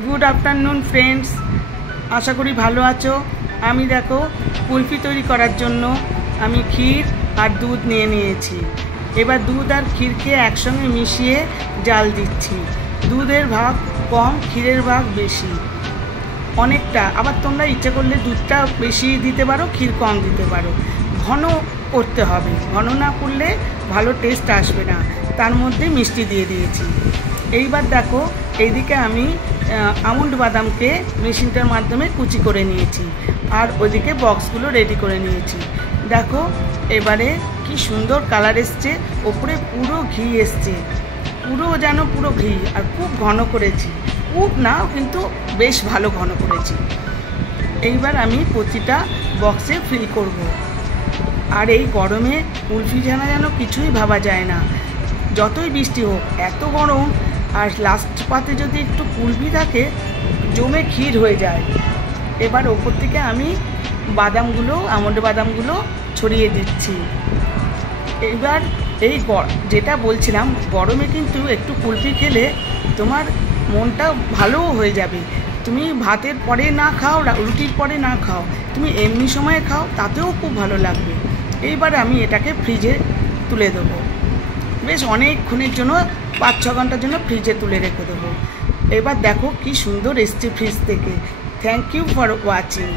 Good afternoon friends, आशा करी भालो आछो। आमी देखो कुल्फी तैरी करार जन्य आमी क्षीर और दूध निये नियेछि। एबार दूध और क्षीर के एकसंगे मिशिए जाल दिচ্ছি। दूधेर भाग कम, क्षीरेर भाग बेशी अनेकटा। आबार तोमरा इच्छा करले दूधटा बेशी दिते पारो, क्षीर कम दिते पारो। घन करते हबे, घन ना करले भालो टेस्ट आसबे ना। तार मध्य मिष्टि दिए दिएछि। एइबार देखो এইদিকে আমি আমন্ড বাদামকে মেশিনটার মাধ্যমে কুচি করে নিয়েছি আর ওইদিকে বক্সগুলো রেডি করে নিয়েছি। দেখো এবারে কি সুন্দর কালার এসছে, ওপরে পুরো ঘি এসছে, পুরো যেন পুরো ঘি। আর খুব ঘন করেছি, খুব না কিন্তু বেশ ভালো ঘন করেছি। এইবার আমি প্রতিটা বক্সে ফিল করব। আর এই গরমে কুলফি ছানা যেন কিছুই ভাবা যায় না। যতই বৃষ্টি হোক, এত গরম, আর লাস্ট পাতে যদি একটু কুলফি থাকে জমে ক্ষীর হয়ে যায়। এবার ওপর থেকে আমি বাদামগুলো, আমন্ড বাদামগুলো ছড়িয়ে দিচ্ছি। এবার এই যেটা বলছিলাম, গরমে কিন্তু একটু কুলফি খেলে তোমার মনটা ভালোও হয়ে যাবে। তুমি ভাতের পরে না খাও, রুটির পরে না খাও, তুমি এমনি সময়ে খাও, তাতেও খুব ভালো লাগবে। এইবার আমি এটাকে ফ্রিজে তুলে দেবো। বেশ অনেকক্ষণের জন্য 5-6 ঘন্টার জন্য ফ্রিজে তুলে রেখে দেবো। এবার দেখো কি সুন্দর এসছে ফ্রিজ থেকে। Thank you for watching.